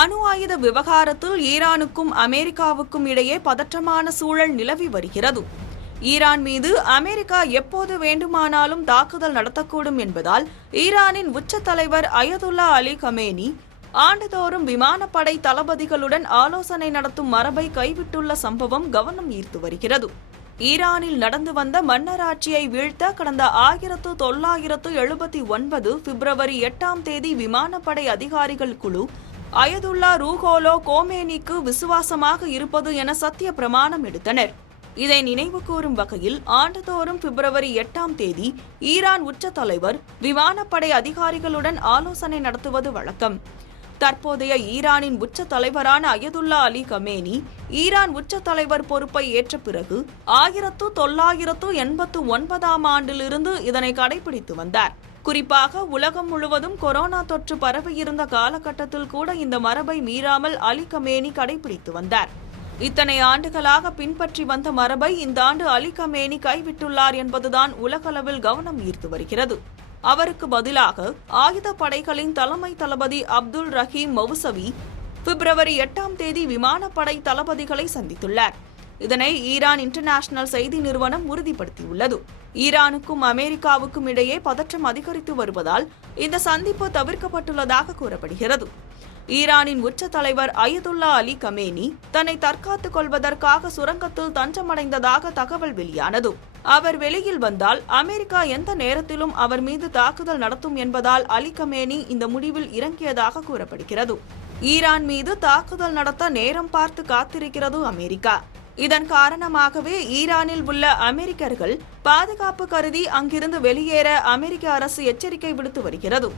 அணு ஆயுத விவகாரத்தில் ஈரானுக்கும் அமெரிக்காவுக்கும் இடையே பதற்றமான சூழல் நிலவி வருகிறது. ஈரான் மீது அமெரிக்கா எப்போது வேண்டுமானாலும் தாக்குதல் நடத்தக்கூடும் என்பதால் ஈரானின் உச்ச தலைவர் அயதுல்லா அலி கமேனி ஆண்டுதோறும் விமானப்படை தளபதிகளுடன் ஆலோசனை நடத்தும் மரபை கைவிட்டுள்ள சம்பவம் கவனம் ஈர்த்து வருகிறது. ஈரானில் நடந்து வந்த மன்னராட்சியை வீழ்த்த கடந்த 1979 பிப்ரவரி 8 விமானப்படை அதிகாரிகள் குழு அயதுல்லா ரூஹோலோ கோமேனிக்கு விசுவாசமாக இருப்பது என சத்திய பிரமாணம் எடுத்தனர். இதை நினைவு கூறும் வகையில் ஆண்டுதோறும் பிப்ரவரி 8 ஈரான் உச்ச தலைவர் விமானப்படை அதிகாரிகளுடன் ஆலோசனை நடத்துவது வழக்கம். தற்போதைய ஈரானின் உச்ச தலைவரான அயதுல்லா அலி கமேனி ஈரான் உச்ச தலைவர் பொறுப்பை ஏற்ற பிறகு 1989 ஆண்டிலிருந்து இதனை கடைபிடித்து வந்தார். குறிப்பாக உலகம் முழுவதும் கொரோனா தொற்று பரவியிருந்த காலகட்டத்தில் கூட இந்த மரபை மீறாமல் அலி கமேனி கடைபிடித்து வந்தார். இத்தனை ஆண்டுகளாக பின்பற்றி வந்த மரபை இந்த ஆண்டு அலி கமேனி கைவிட்டுள்ளார் என்பதுதான் உலகளவில் கவனம் ஈர்த்து வருகிறது. அவருக்கு பதிலாக ஆயுத படைகளின் தலைமை தளபதி அப்துல் ரஹீம் மௌசவி பிப்ரவரி 8 விமானப்படை தளபதிகளை சந்தித்துள்ளார். இதனை ஈரான் இன்டர்நேஷனல் செய்தி நிறுவனம் உறுதிப்படுத்தியுள்ளது. ஈரானுக்கும் அமெரிக்காவுக்கும் இடையே பதற்றம் அதிகரித்து வருவதால் இந்த சந்திப்பு தவிர்க்கப்பட்டுள்ளதாக கூறப்படுகிறது. ஈரானின் உச்ச தலைவர் அயதுல்லா அலி கமேனி தன்னை தற்காத்துக் கொள்வதற்காக சுரங்கத்தில் தஞ்சமடைந்ததாக தகவல் வெளியானது. அவர் வெளியில் வந்தால் அமெரிக்கா எந்த நேரத்திலும் அவர் மீது தாக்குதல் நடத்தும் என்பதால் அலி கமேனி இந்த முடிவில் இறங்கியதாக கூறப்படுகிறது. ஈரான் மீது தாக்குதல் நடத்த நேரம் பார்த்து காத்திருக்கிறது அமெரிக்கா. இதன் காரணமாகவே ஈரானில் உள்ள அமெரிக்கர்கள் பாதுகாப்பு கருதி அங்கிருந்து வெளியேற அமெரிக்க அரசு எச்சரிக்கை விடுத்து வருகிறது.